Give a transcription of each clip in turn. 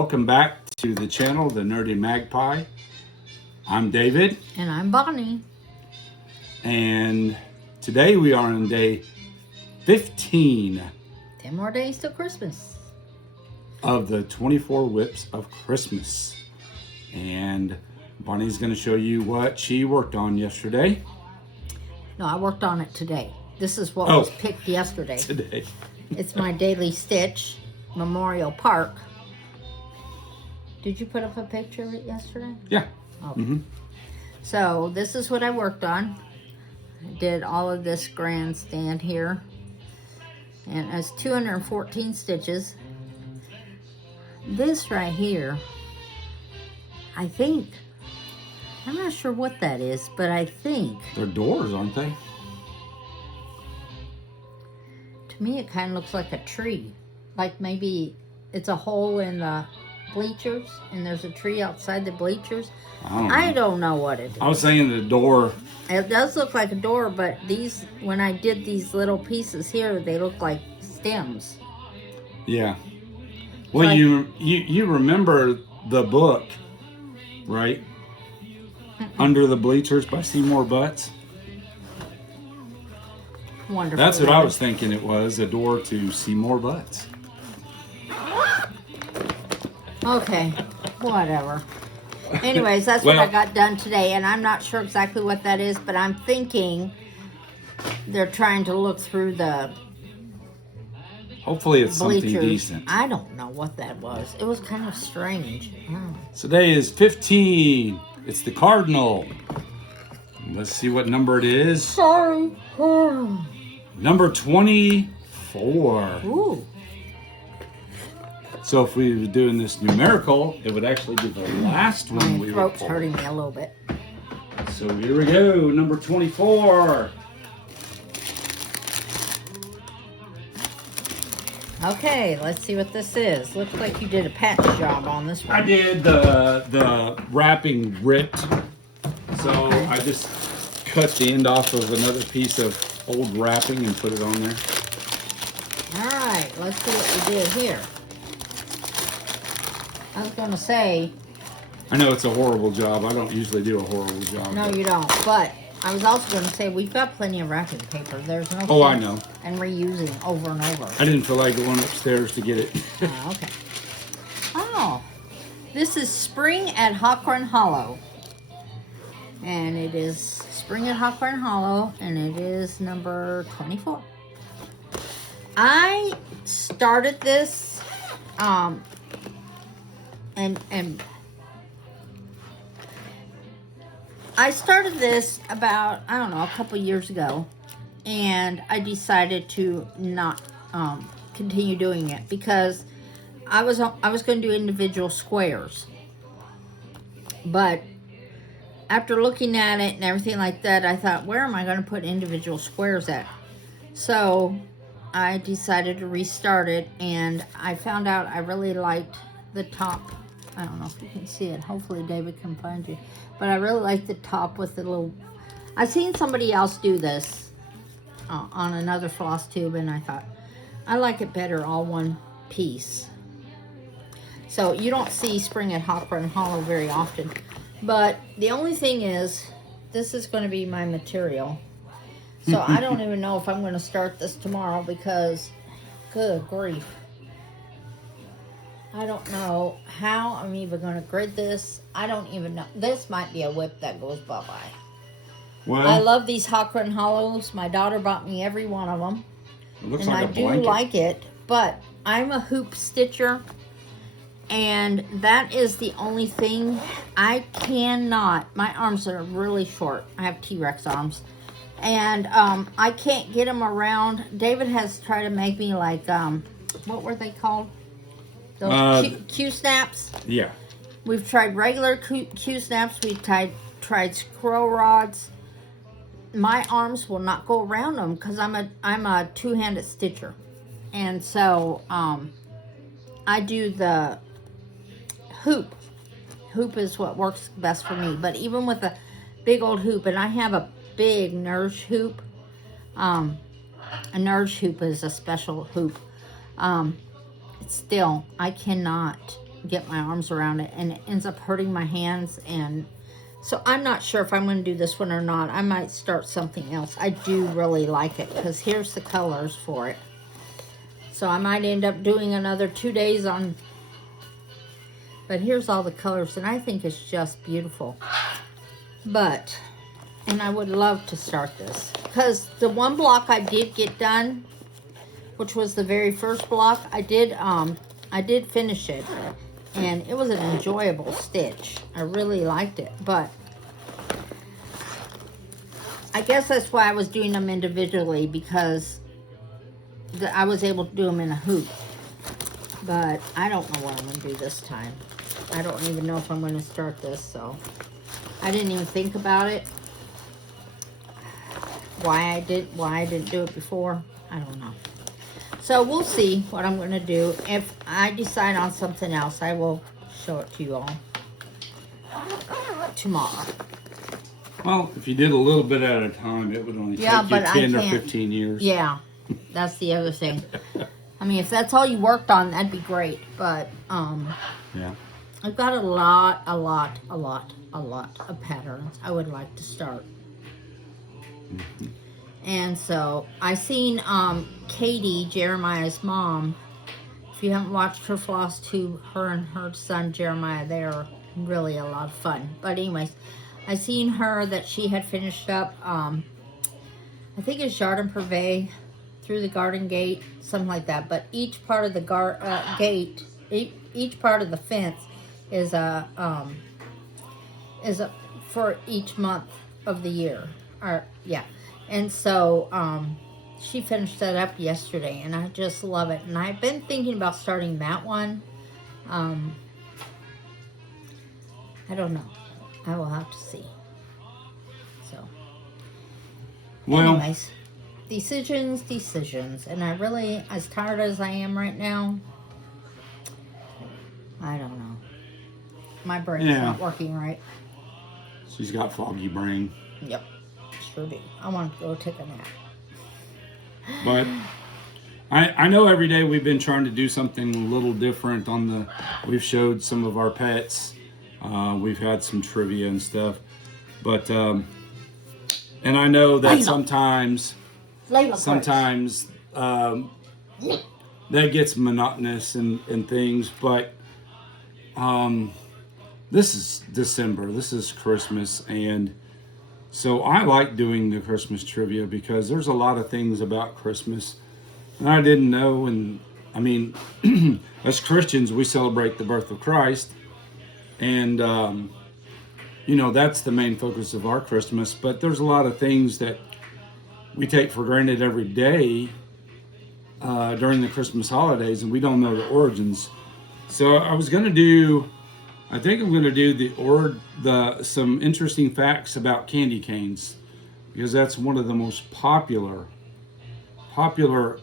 welcome back to the channel, the Nerdy Magpie. I'm David. And I'm Bonnie. And today we are on day 15. 10 more days till Christmas. Of the 24 WIPS of Christmas. And Bonnie's going to show you what she worked on yesterday. No, I worked on it today. This is what was picked yesterday. Today. It's my daily stitch, Memorial Park. Did you put up a picture of it yesterday? Yeah. Okay. Mm-hmm. So this is what I worked on. I did all of this grandstand here. And it's 214 stitches. This right here, I think, I'm not sure what that is, but I think... They're doors, aren't they? To me, it kind of looks like a tree. Like maybe it's a hole in the bleachers, and there's a tree outside the bleachers. I don't know what it is. I was saying the door. It does look like a door, but these, when I did these little pieces here, they look like stems. Yeah. Well, like, you remember the book, right? Under the Bleachers by Seymour Butts? Wonderful. That's what I was thinking it was, a door to Seymour Butts. Okay, whatever. Anyways, that's what I got done today, and I'm not sure exactly what that is, but I'm thinking they're trying to look through the Hopefully it's bleachers. Something decent. I don't know what that was. It was kind of strange. So today is 15. It's the Cardinal. Let's see what number it is. Sorry. Number 24. Ooh. So if we were doing this numerical, it would actually be the last one we My would throat's hurting me a little bit. So here we go, number 24. Okay, let's see what this is. Looks like you did a patch job on this one. I did the wrapping ripped, so I just cut the end off of another piece of old wrapping and put it on there. All right, let's see what you did here. I was going to say... I know it's a horrible job. I don't usually do a horrible job. No, you don't. But I was also going to say we've got plenty of wrapping paper. There's no Oh, I know. And reusing over and over. I didn't feel like going upstairs to get it. Oh, okay. Oh, this is Spring at Hawthorne Hollow. And it is Spring at Hawthorne Hollow, and it is number 24. I started this, and I started this about, I don't know, a couple years ago, and I decided to not continue doing it because I was going to do individual squares, but after looking at it and everything like that, I thought, where am I going to put individual squares at? So I decided to restart it, and I found out I really liked the top. I don't know if you can see it. Hopefully David can find you. But I really like the top with the little... I've seen somebody else do this on another floss tube, and I thought, I like it better all one piece. So you don't see Spring at Hawthorne Hollow very often. But the only thing is, this is going to be my material. So I don't even know if I'm going to start this tomorrow because, good grief. I don't know how I'm even going to grid this. I don't even know. This might be a whip that goes bye-bye. Well, I love these Hawthorne Hollows. My daughter bought me every one of them. It looks and like I a blanket. do like it, but I'm a hoop stitcher, and that is the only thing I cannot. My arms are really short. I have T-Rex arms, and I can't get them around. David has tried to make me like, what were they called? Those Q-snaps? Yeah. We've tried regular Q-snaps. We've tried scroll rods. My arms will not go around them because I'm a two-handed stitcher. And so I do the hoop. Hoop is what works best for me. But even with a big old hoop, and I have a big Nerge hoop. A Nerge hoop is a special hoop. Still, I cannot get my arms around it, and it ends up hurting my hands. And so I'm not sure if I'm going to do this one or not. I might start something else. I do really like it because here's the colors for it. So I might end up doing another 2 days on, but here's all the colors, and I think it's just beautiful. But, and I would love to start this because the one block I did get done, which was the very first block, I did finish it, and it was an enjoyable stitch. I really liked it, but I guess that's why I was doing them individually, because I was able to do them in a hoop. But I don't know what I'm going to do this time. I don't even know if I'm going to start this, so I didn't even think about it. Why I didn't do it before, I don't know. So we'll see what I'm going to do. If I decide on something else, I will show it to you all tomorrow. Well, if you did a little bit at a time, it would only take you 10 or 15 years. Yeah, that's the other thing. I mean, if that's all you worked on, that'd be great. But yeah, I've got a lot of patterns I would like to start. Mm-hmm. And so I seen Katie, Jeremiah's mom. If you haven't watched her Flosstube, her and her son Jeremiah, they're really a lot of fun. But anyways, I seen her that she had finished up, I think it's Jardin Privé, through the garden gate, something like that. But each part of the gate, each part of the fence is a for each month of the year. Or yeah. And so she finished that up yesterday, and I just love it. And I've been thinking about starting that one. I don't know. I will have to see. So, well, anyways, decisions. And I really, as tired as I am right now, I don't know. My brain's not working right. She's got foggy brain. Yep. Sure do. I want to go take a nap. But I know every day we've been trying to do something a little different we've showed some of our pets. We've had some trivia and stuff. But, and I know that sometimes that gets monotonous and things, but this is December, this is Christmas, and so I like doing the Christmas trivia because there's a lot of things about Christmas and I didn't know. And I mean, as Christians, we celebrate the birth of Christ, and you know, that's the main focus of our Christmas. But there's a lot of things that we take for granted every day during the Christmas holidays, and we don't know the origins. So I think I'm going to do some interesting facts about candy canes, because that's one of the most popular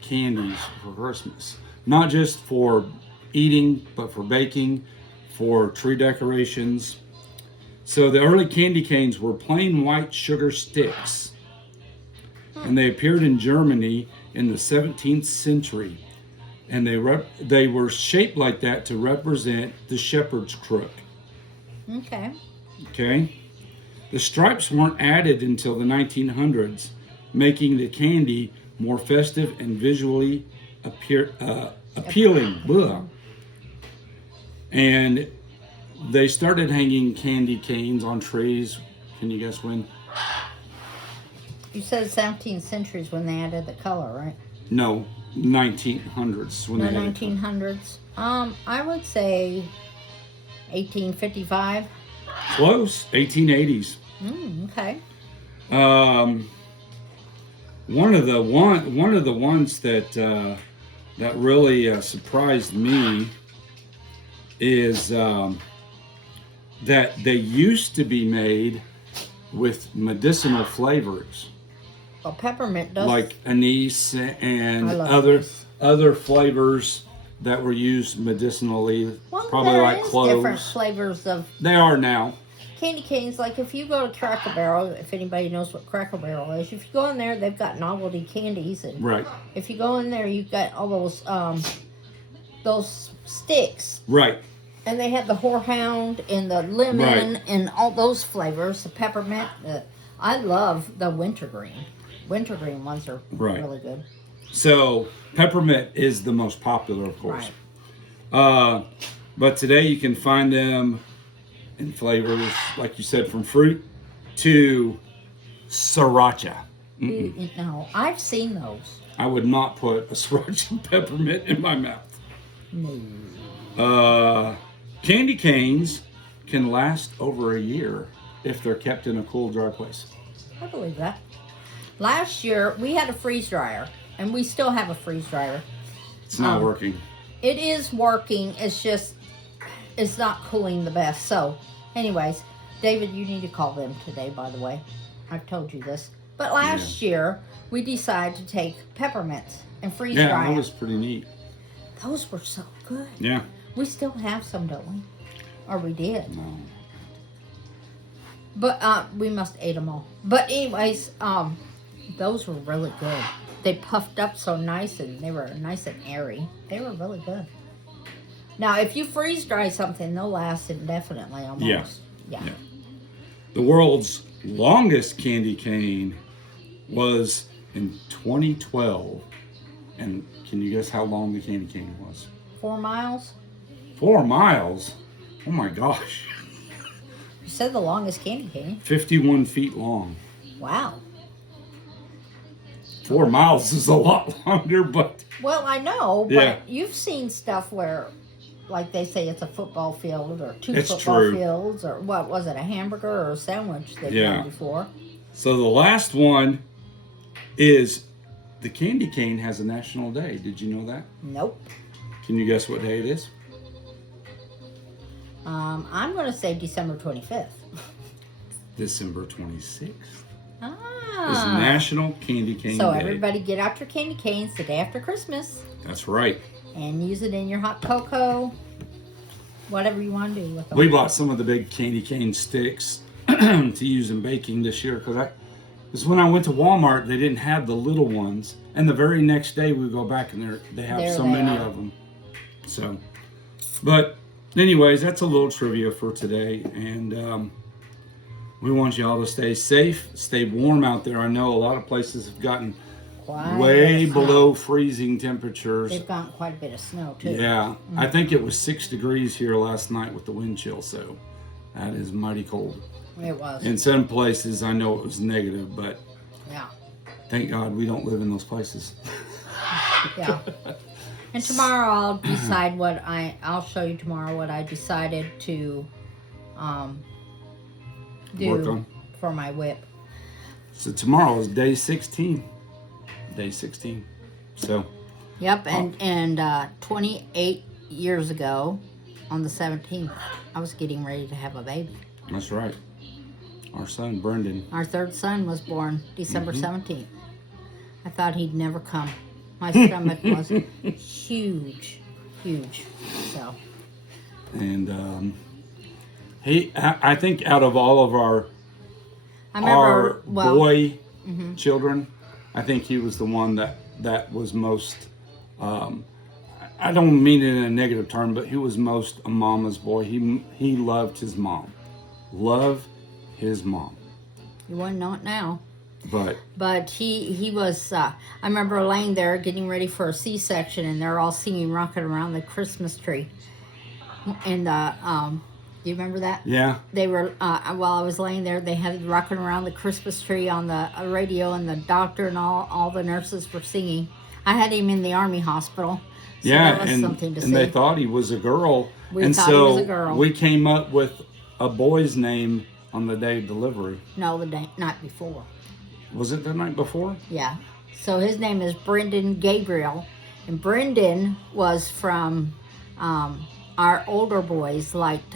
candies for Christmas. Not just for eating, but for baking, for tree decorations. So the early candy canes were plain white sugar sticks, and they appeared in Germany in the 17th century. And they were shaped like that to represent the shepherd's crook. Okay. The stripes weren't added until the 1900s, making the candy more festive and visually appealing. Blah. And they started hanging candy canes on trees. Can you guess when? You said 17th century is when they added the color, right? No, 1900s. The 1900s. I would say 1855. Close. 1880s. Okay. One of the ones that really surprised me is that they used to be made with medicinal flavors. Well, peppermint does. Like anise and other flavors that were used medicinally. Well, probably there like is cloves. Different flavors of. They are now. Candy canes, like if you go to Cracker Barrel, if anybody knows what Cracker Barrel is, if you go in there, they've got novelty candies, and right. If you go in there, you've got all those sticks. Right. And they have the horehound and the lemon Right. and all those flavors. The peppermint. I love the wintergreen. Wintergreen ones are Right. really good. So peppermint is the most popular, of course. Right. But today you can find them in flavors, like you said, from fruit to sriracha. No, I've seen those. I would not put a sriracha peppermint in my mouth. No. Candy canes can last over a year if they're kept in a cool, dry place. I believe that. Last year, we had a freeze dryer, and we still have a freeze dryer. It's not working. It is working. It's just, it's not cooling the best. So, anyways, David, you need to call them today, by the way. I've told you this. But last year, we decided to take peppermints and freeze dry Yeah, that them. was pretty neat. Those were so good. Yeah. We still have some, don't we? Or we did. No. But we must ate them all. But anyways, those were really good. They puffed up so nice, and they were nice and airy. They were really good. Now, if you freeze dry something, they'll last indefinitely almost. Yeah. Yeah. The world's longest candy cane was in 2012. And can you guess how long the candy cane was? 4 miles? 4 miles? Oh my gosh. You said the longest candy cane. 51 feet long. Wow. 4 miles is a lot longer, but Well, I know, but Yeah. you've seen stuff where, like they say it's a football field or two It's football true. fields, or what was it, a hamburger or a sandwich they've Yeah. done before. so the last one is the candy cane has a national day. Did you know that? Nope. Can you guess what day it is? I'm going to say December 25th. December 26th is Ah. National Candy Cane So Day. everybody get out your candy canes the day after Christmas That's right. and use it in your hot cocoa, whatever you want to do with them. We bought some of the big candy cane sticks to use in baking this year because when I went to Walmart, they didn't have the little ones, and the very next day we go back and they have There so they many are. of them. So, but anyways, that's a little trivia for today, and we want y'all to stay safe, stay warm out there. I know a lot of places have gotten Quite a way bit of snow. below freezing temperatures. They've gotten quite a bit of snow too. Yeah, I think it was 6 degrees here last night with the wind chill, so that is mighty cold. It was. In some places, I know it was negative, but Yeah. thank God we don't live in those places. Yeah. And tomorrow I'll decide I'll show you tomorrow what I decided to Work do on. for my whip. So tomorrow is day 16. Day 16. So, Yep, and 28 years ago, on the 17th, I was getting ready to have a baby. that's right. Our son, Brendan. Our third son was born December Mm-hmm. 17th. I thought he'd never come. My stomach was huge, huge. So, And I think out of all of our I remember, boy children, I think he was the one that was most, I don't mean it in a negative term, but he was most a mama's boy. He loved his mom. Loved his mom. you wouldn't know it now. But he was, I remember laying there getting ready for a C-section, and they're all singing Rockin' Around the Christmas Tree. And, do you remember that? yeah, They were, while I was laying there, they had Rockin' Around the Christmas Tree on the radio, and the doctor and all the nurses were singing. I had him in the Army hospital. So yeah, that was and something to and see. they thought he was a girl. We and thought so he was a girl. we came up with a boy's name on the day of delivery. No, the night before. Was it the night before? Yeah. So his name is Brendan Gabriel. And Brendan was from our older boys, liked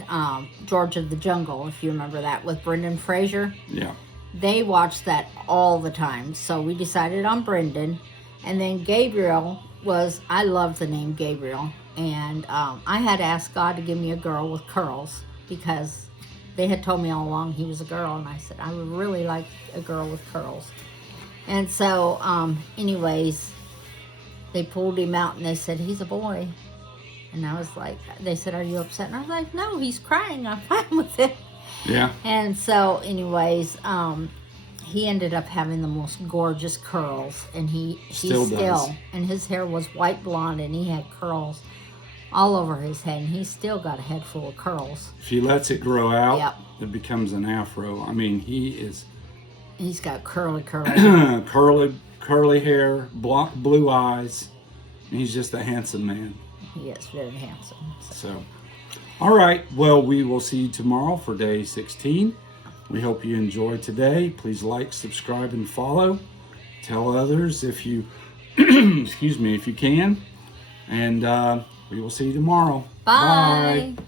George of the Jungle, if you remember that, with Brendan Fraser. Yeah. They watched that all the time. So we decided on Brendan. And then Gabriel was, I love the name Gabriel. And I had asked God to give me a girl with curls because they had told me all along he was a girl, and I said, I would really like a girl with curls. And so, anyways, they pulled him out and they said, he's a boy. And I was like, they said, "Are you upset?" And I was like, "No, he's crying. I'm fine with it." Yeah. And so, anyways, he ended up having the most gorgeous curls, and he Still does. and his hair was white blonde, and he had curls all over his head, and he's still got a head full of curls. If he lets it grow out, Yep. it becomes an afro. I mean, he's got curly curly hair, blue eyes. And he's just a handsome man. He is very handsome. So, all right. Well, we will see you tomorrow for day 16. We hope you enjoyed today. Please like, subscribe, and follow. Tell others if you, excuse me, if you can. And we will see you tomorrow. Bye. Bye.